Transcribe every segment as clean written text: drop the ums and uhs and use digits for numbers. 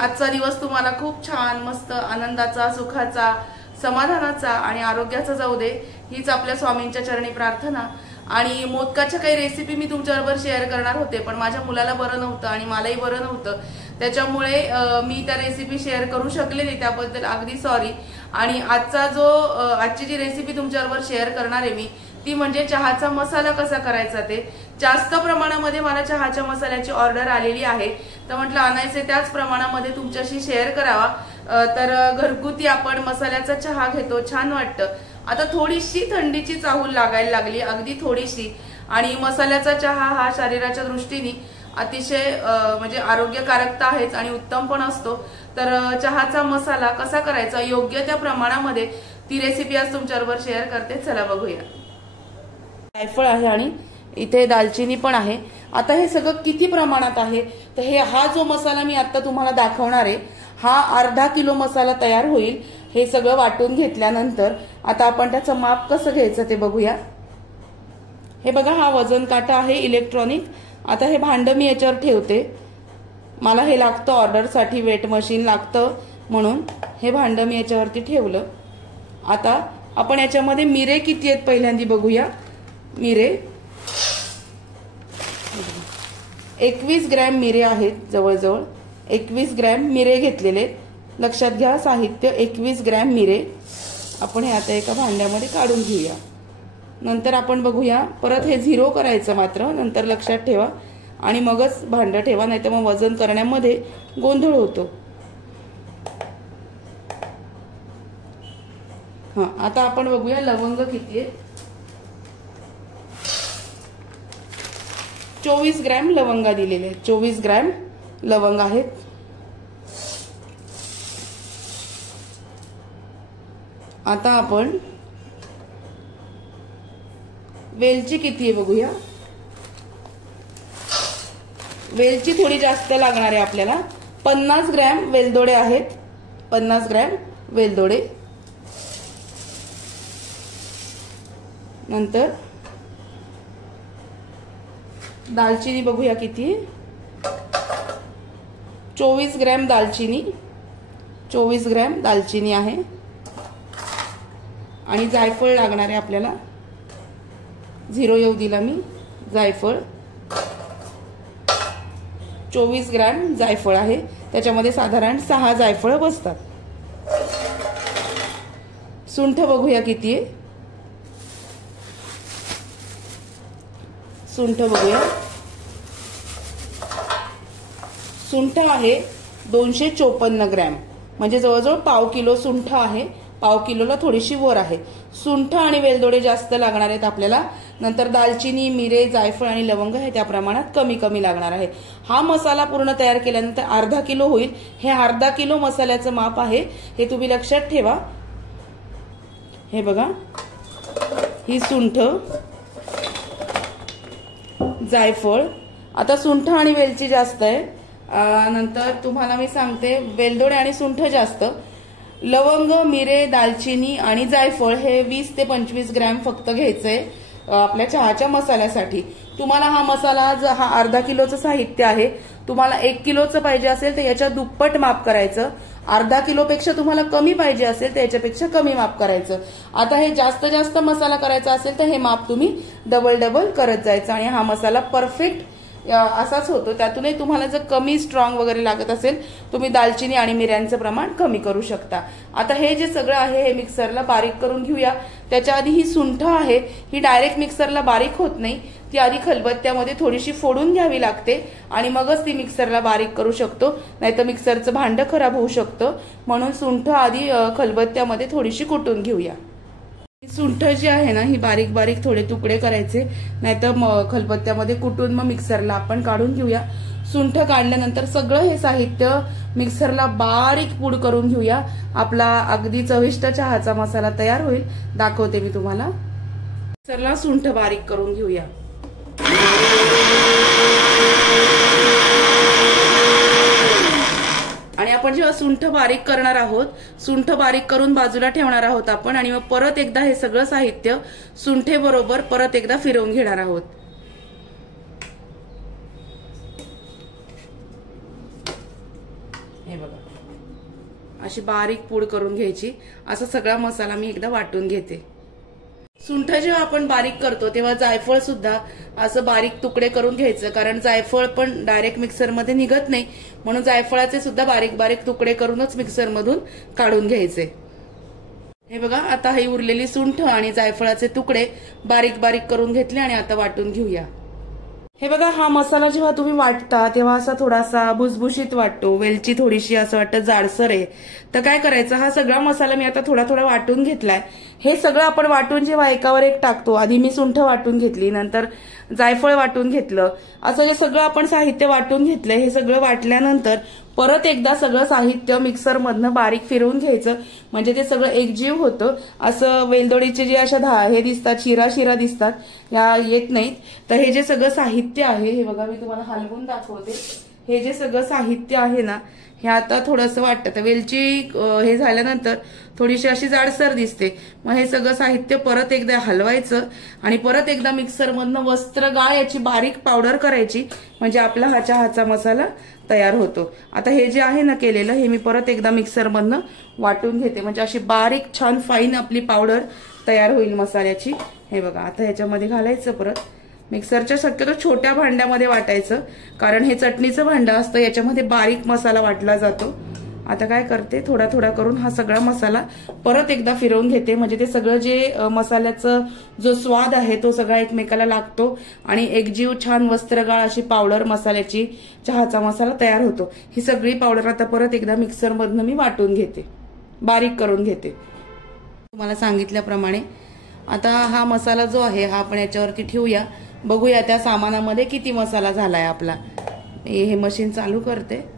आजचा दिवस तुम्हाला खूप छान मस्त आनंदाचा, सुखाचा, समाधानाचा आणि आरोग्याचा जाऊ दे, हीच आपल्या स्वामींच्या चरणी प्रार्थना। आणि मोदकाच्या काही रेसिपी मी तुमच्याबरोबर शेअर करणार होते, पण माझ्या मुलाला बरं नव्हतं आणि मलाही बरं नव्हतं, त्याच्यामुळे मी त्या रेसिपी शेअर करू शकले नाही, त्याबद्दल अगदी सॉरी। आणि आजची जी रेसिपी तुमच्याबरोबर शेअर करणार आहे मी, ती म्हणजे चहाचा मसाला कसा करायचा ते। जास्त प्रमाणामध्ये मला चहाच्या मसाल्याची ऑर्डर आलेली आहे, तर म्हटलं आणायचे त्याच प्रमाणामध्ये तुमच्याशी शेअर करावा। तर घरगुती आपण मसाल्याचा चहा घेतो, छान वाटतं। आता थोडीशी थंडीची चाहूल लागायला लागली, अगदी थोडीशी। आणि मसाल्याचा चहा हा शरीराच्या दृष्टीने अतिशय म्हणजे आरोग्यकारक आहेच आणि उत्तम पण असतो। तर चहाचा मसाला कसा करायचा योग्य त्या प्रमाणामध्ये, ती रेसिपी आज तुमच्याबरोबर शेअर करते, चला बघूया। जायफळ आहे आणि इथे दालचिनी पण आहे। आता हे सगळं किती प्रमाणात आहे, तर हा जो मसाला मी आता तुम्हाला दाखवणार आहे, हा अर्धा किलो मसाला तयार होईल। हे सगळं वाटून घेतल्यानंतर आता आपण त्याचं माप कसं घ्यायचं ते बघूया। हे बघा, हा वजन काटा आहे इलेक्ट्रॉनिक। आता हे भांड मी याच्यावर ठेवते, मला हे लागतं ऑर्डरसाठी, वेट मशीन लागतं म्हणून हे भांड मी याच्यावरती ठेवलं। आता आपण याच्यामध्ये मिरे किती आहेत पहिल्यांदा बघूया। मिरे 21 ग्रॅम मिरे आहेत, जवळजवळ 21 ग्रॅम मिरे घेतलेले। लक्षात घ्या साहित्य, 21 ग्रॅम मिरे। आपण हे आता एका भांड्यामध्ये काढून घेऊया, नंतर आपण बघूया। परत हे 0 करायचं मात्र, नंतर लक्षात ठेवा, आणि मगच भांड ठेवा, नाहीतर मग वजन करण्यामध्ये गोंधळ होतो। आता आपण बघूया लवंग किती आहेत। 24 ग्रॅम लवंगा दिलेले आहेत, 24 ग्रॅम लवंग आहेत। आता आपण वेलची किती आहे बघूया। वेलची थोडी जास्त लागणार आहे आपल्याला, 50 ग्रॅम वेलदोडे आहेत, 50 ग्रॅम वेलदोडे। नंतर दालचिनी बघूया किती, 24 ग्रॅम दालचिनी, 24 ग्रॅम दालचिनी आहे। आणि जायफळ लागणार आहे आपल्याला, 0 येऊ दिला मी, जायफळ 24 ग्रॅम जायफळ आहे, त्याच्यामध्ये साधारण 6 जायफळ बसतात। सुंठ बघूया किती आहे, सुंठ बघूया। सुंठ आहे 254 ग्रॅम, म्हणजे जवळजवळ पाव किलो सुंठ आहे, पाव किलोला थोडीशी वर आहे। सुंठ आणि वेलदोडे जास्त लागणार आहेत आपल्याला। नंतर दालचिनी, मिरे, जायफळ आणि लवंग हे त्या प्रमाणात कमी कमी लागणार आहे। हा मसाला पूर्ण तयार केल्यानंतर अर्धा किलो होईल। हे अर्धा किलो मसाल्याचं माप आहे, हे तुम्ही लक्षात ठेवा। हे बघा, ही सुंठ, जायफळ, आता सुंठ आणि वेलची जास्त आहे। नंतर तुम्हाला मी सांगते, वेलदोडे आणि सुंठ जास्त, लवंग, मिरे, दालचिनी आणि जायफळ हे 20 ते 25 ग्रॅम फक्त घ्यायचंय आपल्या चहाच्या मसाल्यासाठी। तुम्हाला हा मसाला, हा अर्धा किलोचं साहित्य आहे, तुम्हाला 1 किलोचं पाहिजे असेल तर याच्या दुप्पट माप करायचं, अर्धा किलोपेक्षा तुम्हाला कमी पाहिजे असेल तर याच्यापेक्षा कमी माप करायचं। आता हे जास्त मसाला करायचा असेल तर हे माप तुम्ही डबल करत जायचं, आणि हा मसाला परफेक्ट असाच होतो। त्यातूनही तुम्हाला जर कमी स्ट्रॉंग वगैरे लागत असेल, तुम्ही दालचिनी आणि मिऱ्यांचं प्रमाण कमी करू शकता। आता हे जे सगळं आहे हे मिक्सरला बारीक करून घेऊया। त्याच्या आधी ही सुंठ आहे, ही डायरेक्ट मिक्सरला बारीक होत नाही, ती आधी खलबत्त्यामध्ये थोडीशी फोडून घ्यावी लागते आणि मगच ती मिक्सरला बारीक करू शकतो, नाहीतर मिक्सरचं भांड खराब होऊ शकतं। म्हणून सुंठ आधी खलबत्त्यामध्ये थोडीशी कुटून घेऊया। सुंठ जी आहे ना, ही बारीक बारीक थोडे तुकडे करायचे, नाहीतर खलबत्त्यामध्ये कुटून मग मिक्सरला आपण काढून घेऊया। सुंठ काढल्यानंतर सगळं हे साहित्य मिक्सरला बारीक पूड करून घेऊया। आपला अगदी चविष्ट चहाचा मसाला तयार होईल, दाखवते मी तुम्हाला। मिक्सरला सुंठ बारीक करून घेऊया। आणि आपण जेव्हा सुंठ बारीक करणार आहोत, सुंठ बारीक करून बाजूला ठेवणार आहोत आपण, आणि मग परत एकदा हे सगळं साहित्य सुंठेबरोबर परत एकदा फिरवून घेणार आहोत। हे बघा, अशी बारीक पूड करून घ्यायची. असा सगळा मसाला मी एकदा वाटून घेते. सुंठ जेव्हा आपण बारीक करतो तेव्हा जायफळ सुद्धा असं बारीक तुकडे करून घ्यायचं, कारण जायफळ पण डायरेक्ट मिक्सरमध्ये निघत नाही, म्हणून जायफळाचे सुद्धा बारीक बारीक तुकडे करूनच मिक्सरमधून काढून घ्यायचे. हे बघा, आता ही उरलेली सुंठ आणि जायफळाचे तुकडे बारीक बारीक करून घेतले आणि आता वाटून घेऊया. हे बघा, हा मसाला जेव्हा तुम्ही वाटता तेव्हा असा थोडासा भुसभुशीत वाटतो, वेलची थोडीशी असं वाटतं जाडसर आहे. तर काय करायचं, हा सगळा मसाला मी आता थोडा थोडा वाटून घेतलाय. हे सगळं आपण वाटून जेव्हा एकावर एक टाकतो, आधी मी सुंठ वाटून घेतली, नंतर जायफळ वाटून घेतलं, असं जे सगळं आपण साहित्य वाटून घेतलंय, हे सगळं वाटल्यानंतर परत एकदा सगळं साहित्य मिक्सरमधनं बारीक फिरवून घ्यायचं, म्हणजे ते सगळं एकजीव होतं. असं वेलदोडीचे जे अशा हे दिसतात, शिरा शिरा दिसतात, या येत नाहीत. तर हे जे सगळं साहित्य आहे, हे बघा मी तुम्हाला हलवून दाखवते. हे जे सगळं साहित्य आहे ना, हे आता थोडंसं वाटतं. वेलची हे झाल्यानंतर थोडीशी अशी जाडसर दिसते. मग हे सगळं साहित्य परत एकदा हलवायचं आणि परत एकदा मिक्सरमधनं वस्त्रगाळ याची बारीक पावडर करायची, म्हणजे आपला हा चहाचा मसाला तयार होतो. आता हे जे आहे ना केलेलं, हे मी परत एकदा मिक्सरमधनं वाटून घेते, म्हणजे अशी बारीक छान फाईन आपली पावडर तयार होईल मसाल्याची. हे बघा, आता ह्याच्यामध्ये घालायचं परत. मिक्सरच्या शक्यतो छोट्या भांड्यामध्ये वाटायचं, कारण हे चटणीचं भांडं असतं, याच्यामध्ये बारीक मसाला वाटला जातो. आता काय करते, थोडा थोडा करून हा सगळा मसाला परत एकदा फिरवून घेते, म्हणजे ते सगळं जे मसाल्याचं जो स्वाद आहे तो सगळा एकमेकाला लागतो आणि एकजीव छान वस्त्रगाळ अशी पावडर मसाल्याची, चहाचा मसाला तयार होतो. ही सगळी पावडर आता परत एकदा मिक्सरमधनं मी वाटून घेते, बारीक करून घेते तुम्हाला सांगितल्याप्रमाणे. आता हा मसाला जो आहे हा आपण याच्यावरती ठेवूया, बघूया त्या सामानामध्ये किती मसाला झालाय आपला. हे मशीन चालू करते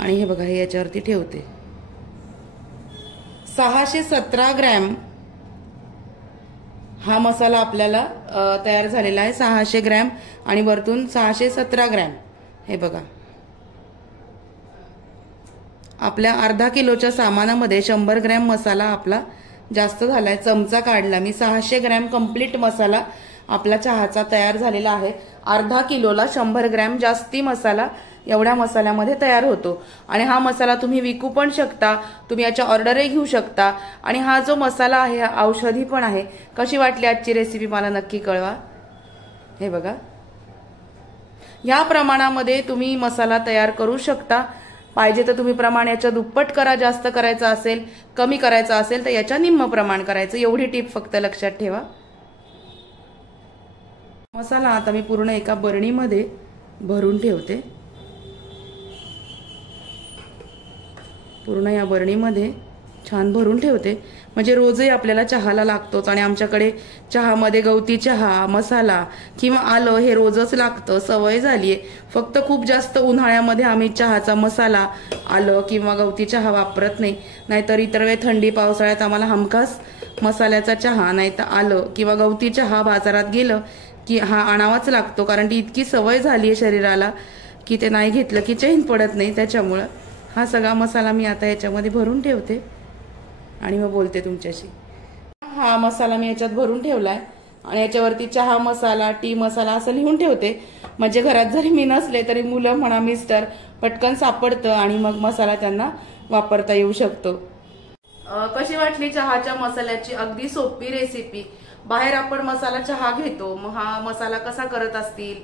आणि हे बघा, हे याच्यावरती ठेवते. 617 ग्रॅम हा मसाला आपल्याला तयार झालेला आहे. 600 ग्रॅम आणि वरतून 617 ग्रॅम. हे बघा, आपल्या अर्धा किलोच्या सामानामध्ये 100 ग्रॅम मसाला आपला जास्त झालाय. चमचा काढला मी, 600 ग्रॅम कंप्लीट मसाला आपला चहाचा तयार झालेला आहे. अर्धा किलोला 100 ग्रॅम जास्ती मसाला एवढ्या मसाल्यामध्ये तयार होतो. आणि हा मसाला तुम्ही विकू पण शकता, तुम्ही याच्या ऑर्डरही घेऊ शकता. आणि हा जो मसाला आहे हा औषधी पण आहे. कशी वाटली आजची रेसिपी मला नक्की कळवा. हे बघा, या प्रमाणामध्ये तुम्ही मसाला तयार करू शकता. पाहिजे तर तुम्ही प्रमाण याच्या दुप्पट करा, जास्त करायचं असेल, कमी करायचं असेल तर याच्या निम्म प्रमाण करायचं. एवढी टीप फक्त लक्षात ठेवा. मसाला आता मी पूर्ण एका बरणीमध्ये भरून ठेवते. पूर्ण या बरणीमध्ये छान भरून ठेवते, म्हणजे रोजही आपल्याला चहाला लागतोच. आणि आमच्याकडे चहामध्ये गवती चहा, मसाला किंवा आलं हे रोजच लागतं, सवय झालीये. फक्त खूप जास्त उन्हाळ्यामध्ये आम्ही चहाचा मसाला, आलं किंवा गवती चहा वापरत नाही. नाहीतर इतर वेळी थंडी पावसाळ्यात आम्हाला हमखास मसाल्याचा चहा नाहीतर आलं किंवा गवती चहा बाजारात गेलं की हा आणावाच लागतो, कारण ती इतकी सवय झाली आहे शरीराला की ते नाही घेतलं की चैन पडत नाही. त्याच्यामुळं हा सगळा मसाला मी आता याच्यामध्ये भरून ठेवते आणि मग बोलते तुमच्याशी. हा मसाला मी याच्यात भरून ठेवलाय आणि याच्यावरती चहा मसाला, टी मसाला असं लिहून ठेवते, म्हणजे घरात जरी मी नसले तरी मुलं म्हणा मिस्टर पटकन सापडतं आणि मग मसाला त्यांना वापरता येऊ शकतो. कशी वाटली चहाच्या मसाल्याची अगदी सोपी रेसिपी. बाहेर आपण मसाला चहा घेतो, मग हा मसाला कसा करत असतील,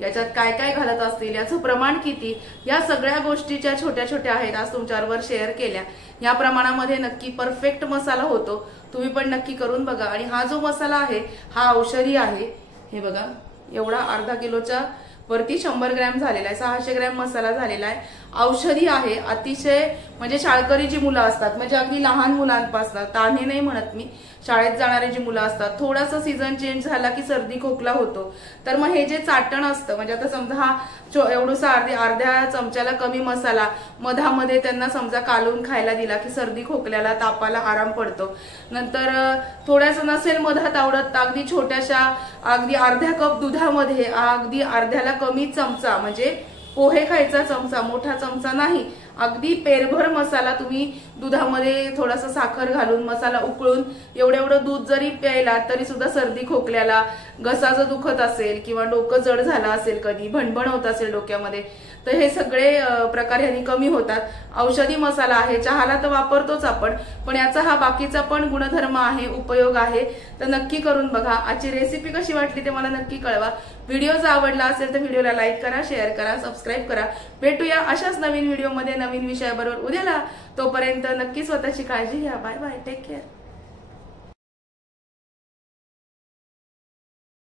याच्यात काय काय घालत असतील, याचं प्रमाण किती, या सगळ्या गोष्टी ज्या छोट्या छोट्या आहेत आज तुमच्याबरोबर शेअर केल्या. या प्रमाणामध्ये नक्की परफेक्ट मसाला होतो. तुम्ही पण नक्की करून बघा. आणि हा जो मसाला आहे हा औषधी आहे. हे बघा, एवढा अर्धा किलोच्या वरती 100 ग्रॅम झालेला आहे, 600 ग्रॅम मसाला झालेला आहे. औषधी आहे. अतिशय म्हणजे शाळकरी जी मुलं असतात, म्हणजे अगदी लहान मुलांपासून, तान्हे नाही म्हणत मी, शाळेत जाणारे जी मुलं असतात, थोडासा सीझन चेंज झाला की सर्दी खोकला होतो, तर मग हे जे चाटण असतं, म्हणजे आता समजा हा एवढूसा अर्ध्या चमच्याला कमी मसाला मधामध्ये त्यांना समजा कालवून खायला दिला की सर्दी खोकल्याला तापाला आराम पडतो. नंतर थोड्यासं नसेल मधात आवडत, अगदी छोट्याशा अगदी अर्ध्या कप दुधामध्ये अगदी अर्ध्याला कमी चमचा, म्हणजे पोहे खायचा चमचा, मोठा चमचा नाही, अगदी पेरभर मसाला तुम्ही दुधामध्ये थोडासा साखर घालून मसाला उकळून एवढं दूध जरी प्यायला तरी सुद्धा सर्दी खोकल्याला घसा जर दुखत असेल किंवा डोकं जड झालं असेल, कधी भणभण होत असेल डोक्यामध्ये, तर हे सगळे प्रकार ह्यानी कमी होतात. औषधी मसाला आहे, चहाला तर वापरतोच आपण, पण याचा हा बाकीचा पण गुणधर्म आहे, उपयोग आहे. तर नक्की करून बघा. आजची रेसिपी कशी वाटली ते मला नक्की कळवा. व्हिडिओ जर आवडला असेल तर व्हिडिओला लाईक करा, शेअर करा, सबस्क्राईब करा. भेटूया अशाच नवीन व्हिडिओमध्ये नवीन विषयाबरोबर उद्याला. तोपर्यंत नक्की स्वतःची काळजी घ्या. Bye bye, take care.